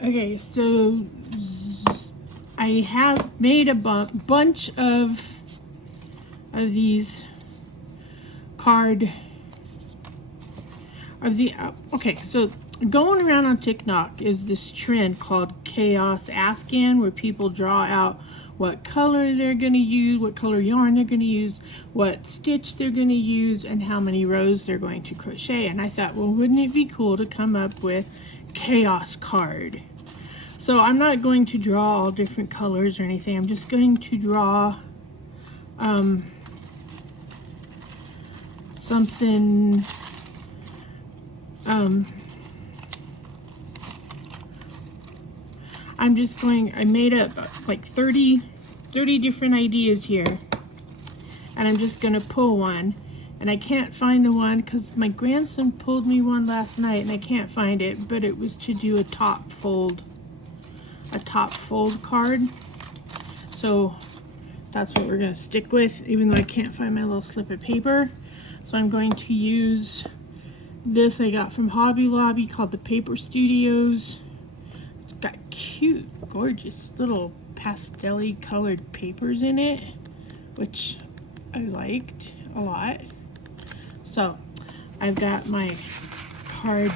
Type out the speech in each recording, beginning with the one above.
Okay, so I have made a bunch of these card of the okay, so going around on TikTok is this trend called Chaos Afghan, where people draw out what color they're going to use, what color yarn they're going to use, what stitch they're going to use, and how many rows they're going to crochet. And I thought, well, wouldn't it be cool to come up with Chaos card? So I'm not going to draw all different colors or anything. I'm just going to draw something I made up like 30 different ideas here, and I'm just going to pull one, and I can't find the one because my grandson pulled me one last night and I can't find it, but it was to do a top fold card. So that's what we're going to stick with, even though I can't find my little slip of paper. So I'm going to use this I got from Hobby Lobby called the Paper Studios. It's got cute, gorgeous little pastel-y colored papers in it, which I liked a lot. So I've got my card,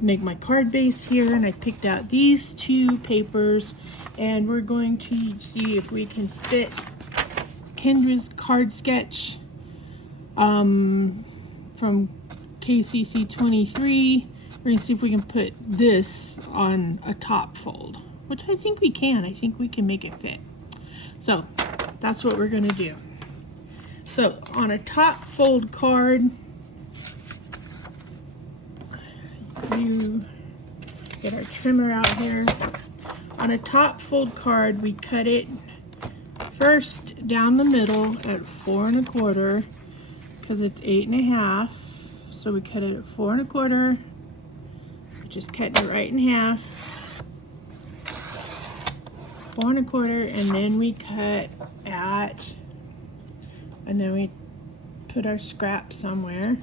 make my card base here, and I picked out these two papers, and we're going to see if we can fit Kendra's card sketch from KCC 23. We're going to see if we can put this on a top fold, which I think we can. I think we can make it fit. So that's what we're going to do. So on a top fold card, you get our trimmer out here. On a top fold card, we cut it first down the middle at 4 1/4 because it's 8 1/2. So we cut it at 4 1/4. Just cutting it right in half. 4 1/4, and then we cut at, and then we put our scrap somewhere,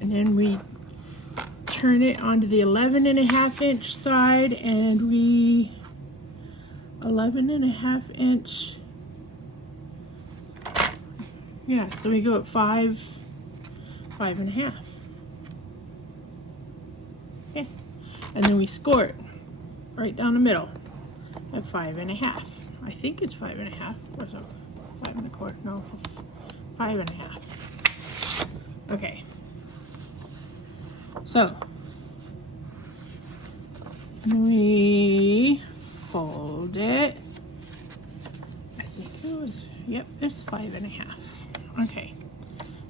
and then we turn it onto the 11 1/2 inch side, and we 11 1/2 inch. Yeah, so we go at 5 1/2. Okay, and then we score it right down the middle at 5 1/2. I think it's 5 1/2. Or so 5 1/4. No, 5 1/2. Okay. So we fold it. I think it was, yep, it's 5 1/2. Okay,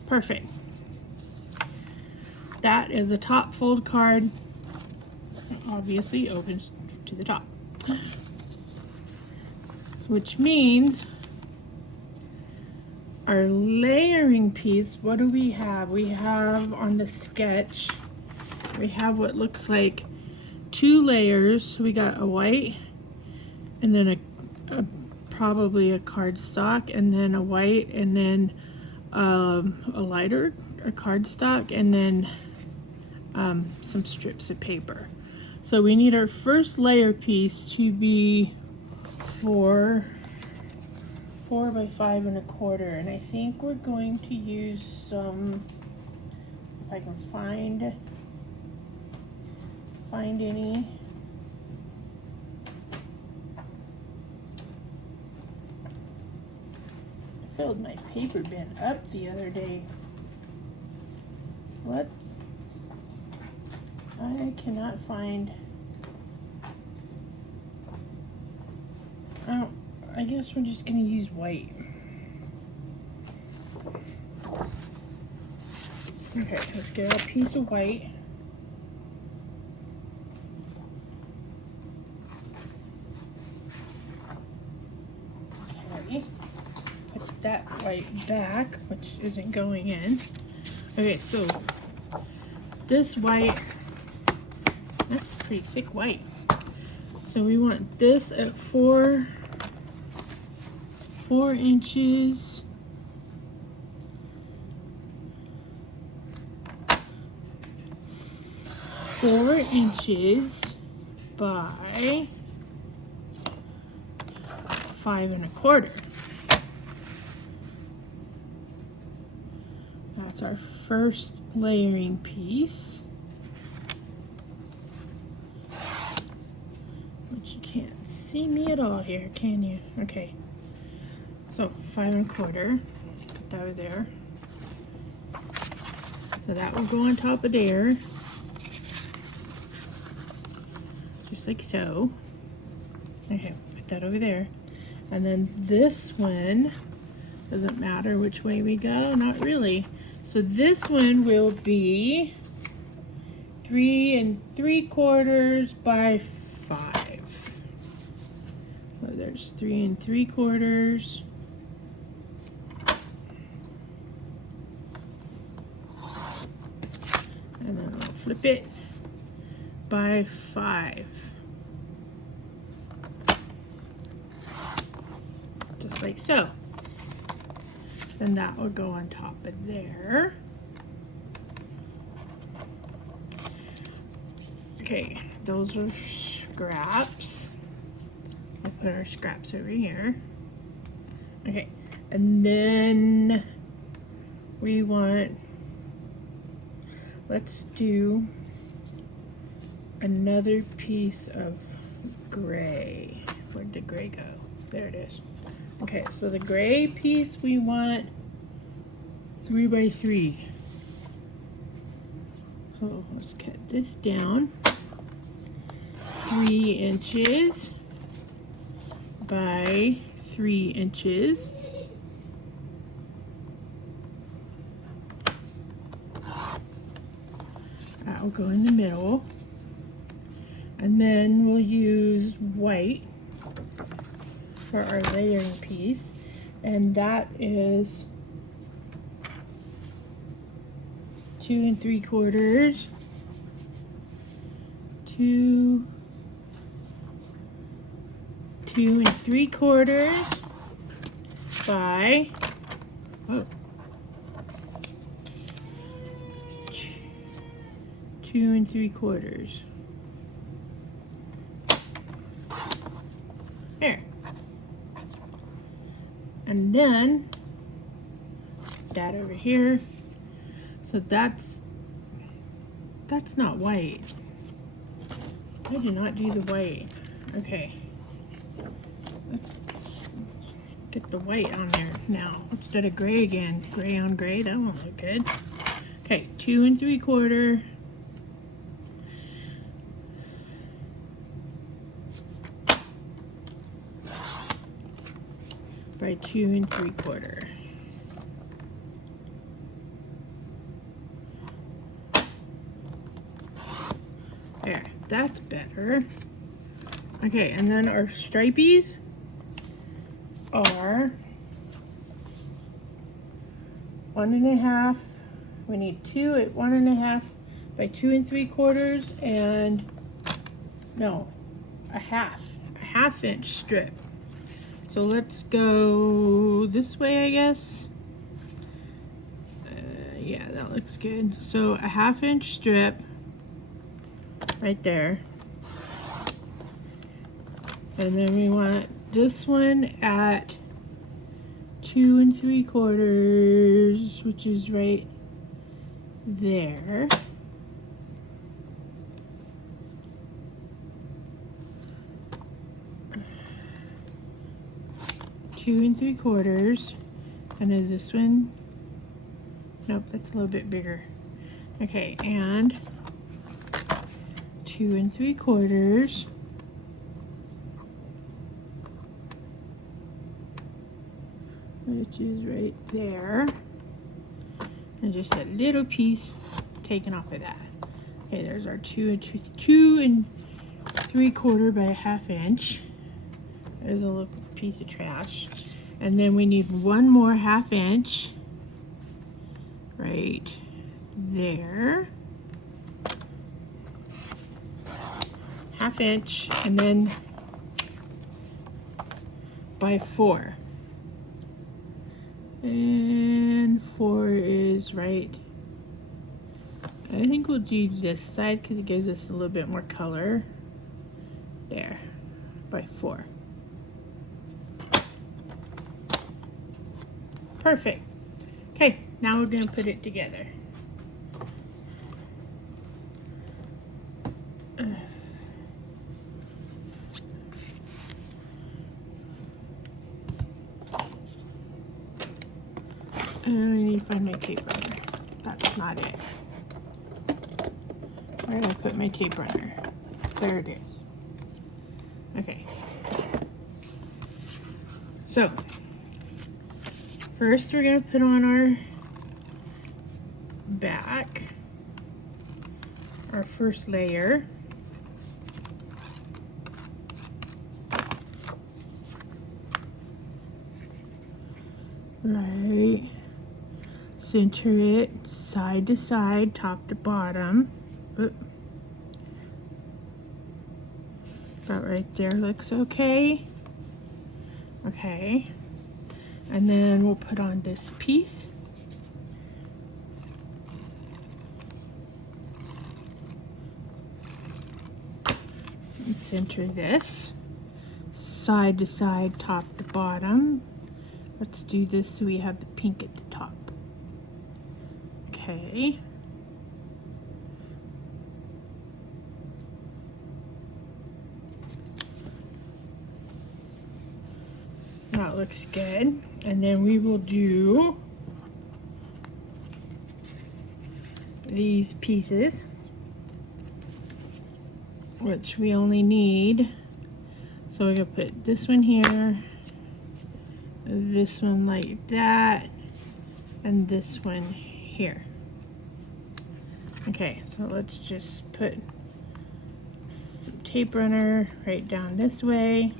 perfect. That is a top fold card. Obviously opens to the top, which means our layering piece, what do we have? We have on the sketch, we have what looks like 2 layers. So we got a white, and then a probably a cardstock, and then a white, and then a lighter, a cardstock, and then some strips of paper. So we need our first layer piece to be 4 by 5 1/4, and I think we're going to use some, if I can find any. I filled my paper bin up the other day. What? I cannot find. Oh, I guess we're just gonna use white. Okay, let's get a piece of white. Okay, put that white back, which isn't going in. Okay, so this white, that's pretty thick white. So we want this at 4 inches. 4 inches by 5 1/4. That's our first layering piece, which you can't see me at all here, can you? Okay, so 5 1/4, put that over there. So that will go on top of there, just like so. Okay, put that over there. And then this one, doesn't matter which way we go, not really. So this one will be 3 3/4 by 5. So there's 3 3/4. And then we'll flip it by 5. Just like so. Then that will go on top of there. Okay, those are scraps. We'll put our scraps over here. Okay, and then we want, let's do another piece of gray. Where'd the gray go? There it is. Okay, so the gray piece we want 3 by 3. So let's cut this down. 3 inches by 3 inches. That will go in the middle. And then we'll use white for our layering piece, and that is 2 3/4, 2 3/4 by 2 3/4. There. And then that over here. So that's not white. I did not do the white. Okay. Let's get the white on there now instead of gray again. Gray on gray, that won't look good. Okay, 2 3/4. By 2 3/4. There, that's better. Okay, and then our stripies are 1 1/2. We need 2 at 1 1/2 by 2 3/4, and no, a half inch strip. So let's go this way, I guess. Yeah, that looks good. So a 1/2 inch strip right there. And then we want this one at 2 3/4, which is right there. Two 3/4, and is this one? Nope, that's a little bit bigger. Okay, and 2 3/4, which is right there, and just a little piece taken off of that. Okay, there's our 2 3/4 by a 1/2 inch. There's a little piece of trash. And then we need one more 1/2 inch right there. 1/2 inch, and then by 4. And 4 is right. I think we'll do this side because it gives us a little bit more color. there, by 4. Perfect. Okay, now we're going to put it together. And I need to find my tape runner. That's not it. Where did I put my tape runner? There it is. Okay. So, first we're going to put on our back, our first layer. Right. Center it side to side, top to bottom. Oop. About right there looks okay. Okay. And then we'll put on this piece. And center this side to side, top to bottom. Let's do this so we have the pink at the top. Okay. That looks good. And then we will do these pieces, which we only need. So we're gonna put this one here, this one like that, and this one here. Okay, so let's just put some tape runner right down this way.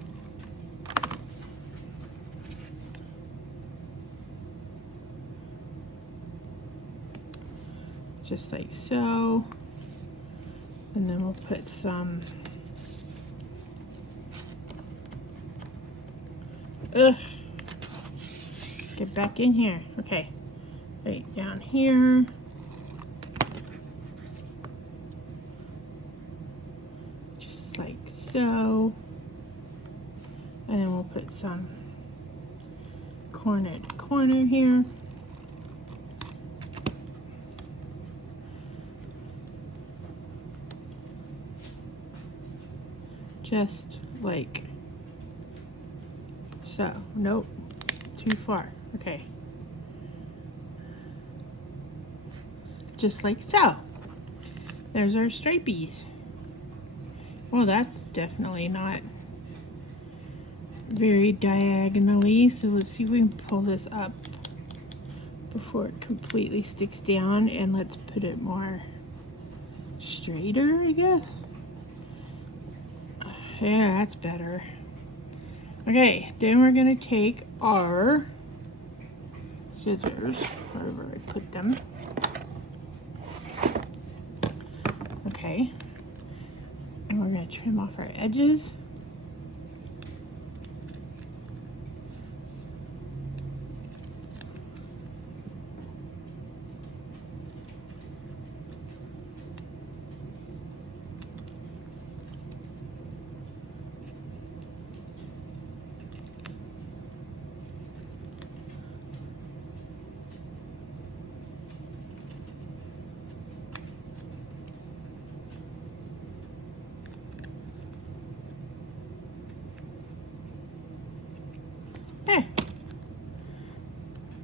Just like so. And then we'll put some get back in here. Okay, right down here. Just like so. And then we'll put some corner to corner here. Just like so. Nope, too far. Okay. Just like so. There's our stripies. Well, that's definitely not very diagonally, so let's see if we can pull this up before it completely sticks down, and let's put it more straighter, I guess. Yeah, that's better. Okay, then we're gonna take our scissors, wherever I put them. Okay, and we're gonna trim off our edges.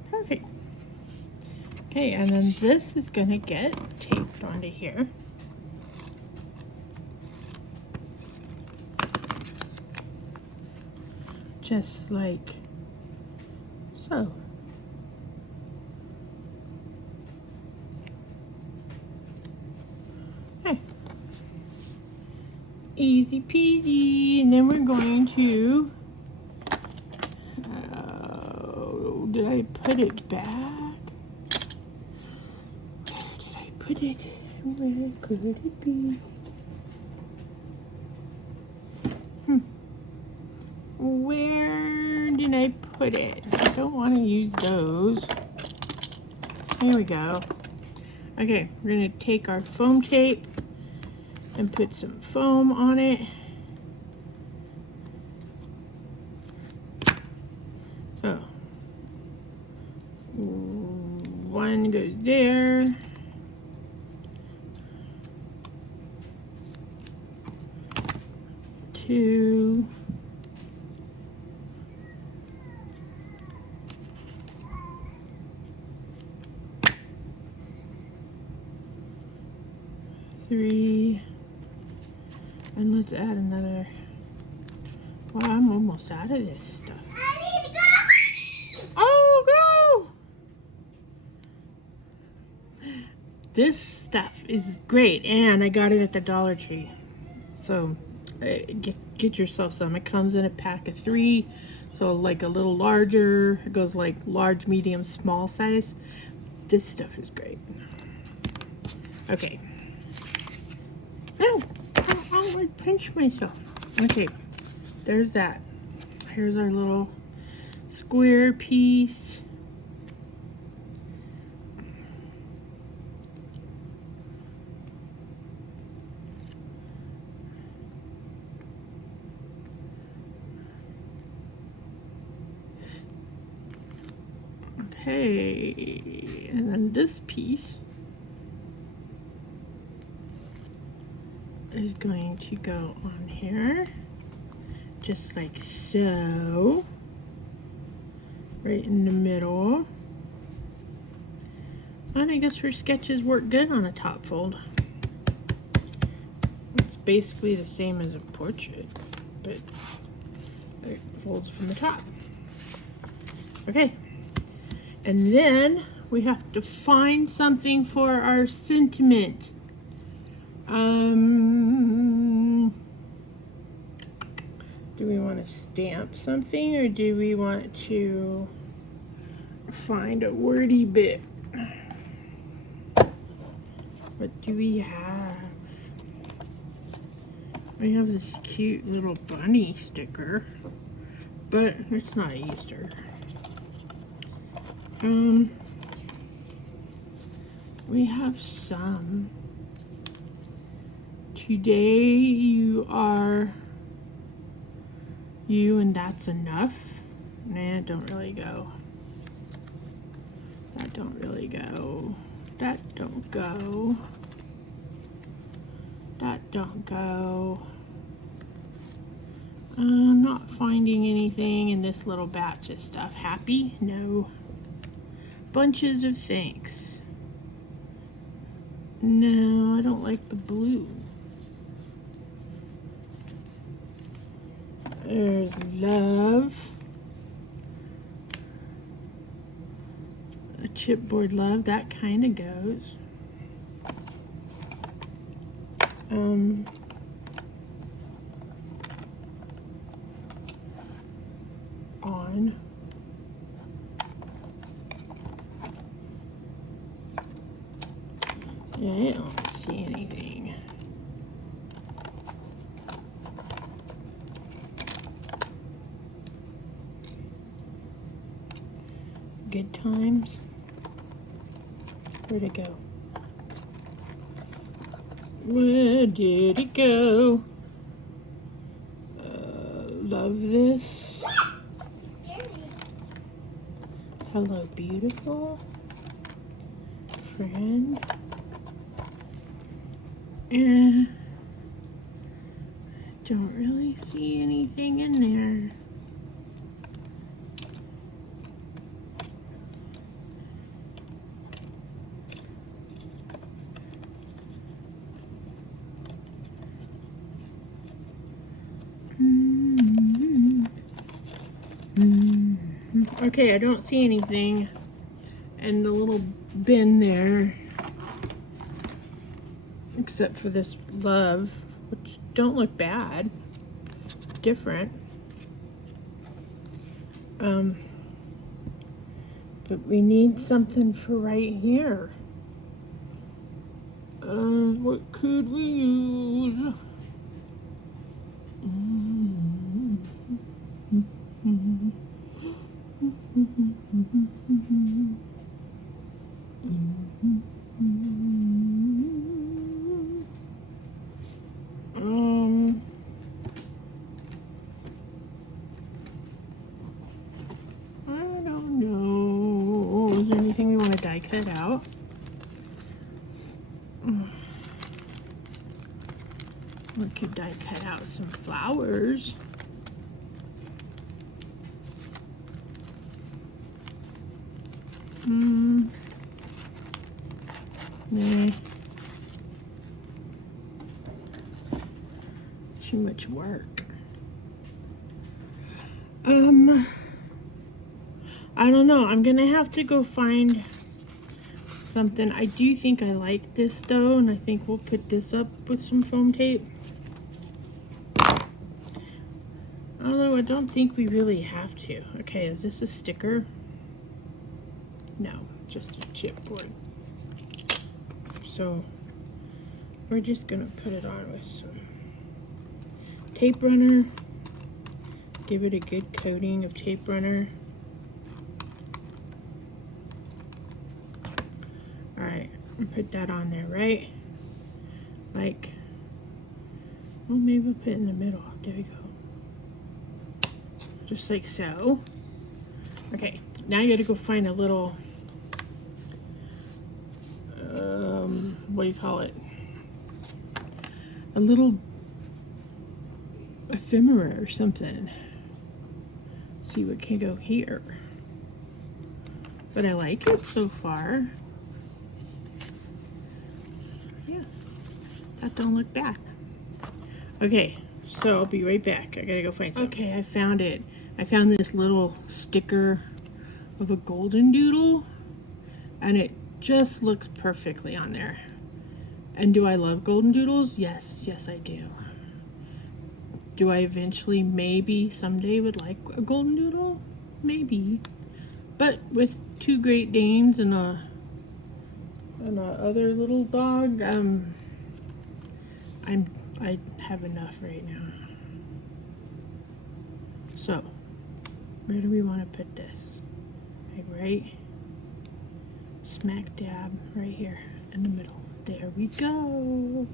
Perfect. Okay, and then this is gonna get taped onto here. Just like so. Okay. Easy peasy. And then we're going to did I put it back? Where did I put it? Where could it be? Where did I put it? I don't want to use those. There we go. Okay, we're going to take our foam tape and put some foam on it. One goes there. Two. Three. And let's add another. Wow, I'm almost out of this stuff. I need to go. Oh, go! This stuff is great, and I got it at the Dollar Tree. So get yourself some. It comes in a pack of 3, so like a little larger. It goes like large, medium, small size. This stuff is great. Okay. Oh, I pinched myself. Okay, there's that. Here's our little square piece. Okay, and then this piece is going to go on here, just like so, right in the middle. And I guess her sketches work good on a top fold. It's basically the same as a portrait, but it folds from the top. Okay, and then we have to find something for our sentiment. Do we want to stamp something, or do we want to find a wordy bit? What do we have? We have this cute little bunny sticker, but it's not Easter. We have some. Today you are you, and that's enough. Nah, don't really go. That don't really go. That don't go. That don't go. I'm not finding anything in this little batch of stuff. Happy? No. Bunches of thanks. No, I don't like the blue. There's love. A chipboard love, that kind of goes. On. Yeah, I don't see anything. Good times. Where'd it go? Where did it go? Love this. Hello, beautiful friend. Don't really see anything in there. Okay, I don't see anything in the little bin there, except for this love, which don't look bad. Different. But we need something for right here. What could we use? I don't know. Is there anything we want to die cut cut out. Or could I cut out some flowers? Nah. Too much work. I don't know. I'm gonna have to go find something. I do think I like this though, and I think we'll put this up with some foam tape. Although I don't think we really have to. Okay, is this a sticker? No, just a chipboard. So we're just gonna put it on with some tape runner. Give it a good coating of tape runner. All right, put that on there, right? Like, well, maybe we'll put it in the middle. There we go. Just like so. Okay, now you gotta go find a little, what do you call it? A little ephemera or something. See what can go here. But I like it so far. Yeah, that don't look bad. Okay, so I'll be right back. I gotta go find something. Okay, I found it. I found this little sticker of a golden doodle, and it just looks perfectly on there. And do I love golden doodles? Yes, yes I do. Do I eventually, maybe someday, would like a golden doodle? Maybe. But with 2 Great Danes and a other little dog, I have enough right now. So, where do we want to put this? Like right smack dab right here in the middle. There we go.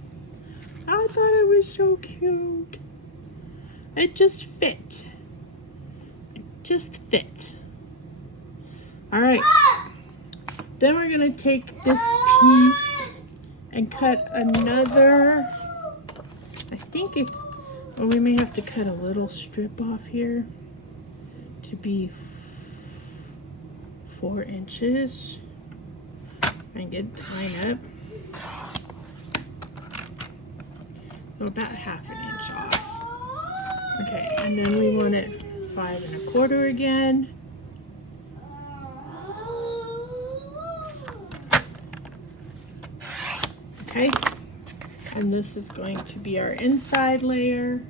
I thought it was so cute. It just fit. It just fits. All right. Then we're gonna take this piece and cut another. I think it. Well, we may have to cut a little strip off here to be 4 inches. And get it lined up. So about 1/2 inch off. Okay, and then we want it 5 1/4 again. Okay, and this is going to be our inside layer.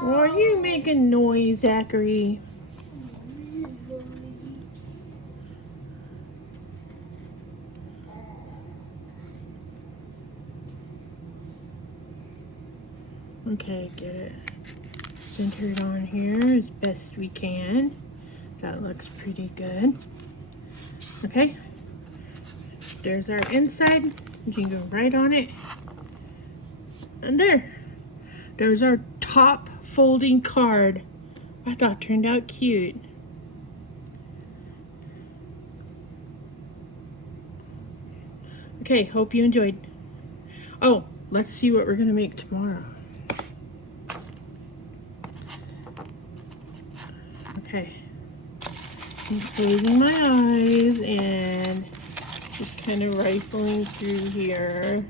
Why are you making noise, Zachary? Okay, get it centered on here as best we can. That looks pretty good. Okay, there's our inside. You can go right on it. And there's our top folding card. I thought it turned out cute. Okay, hope you enjoyed. Oh, let's see what we're gonna make tomorrow. Okay, I'm closing my eyes and just kind of rifling through here.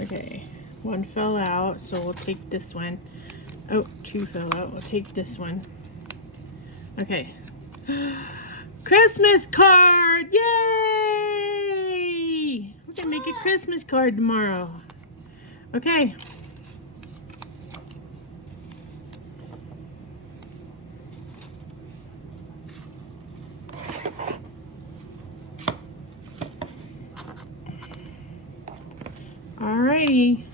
Okay, 1 fell out, so we'll take this one. Oh, 2 fell out, we'll take this one. Okay. Christmas card! Yay! We're gonna make a Christmas card tomorrow. Okay. Alrighty,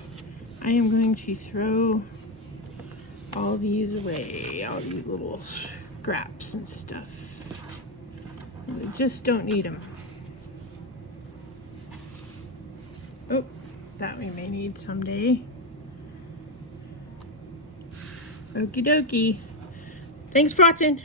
I am going to throw all these away, all these little scraps and stuff. We just don't need them. Oh, that we may need someday. Okie dokie. Thanks for watching.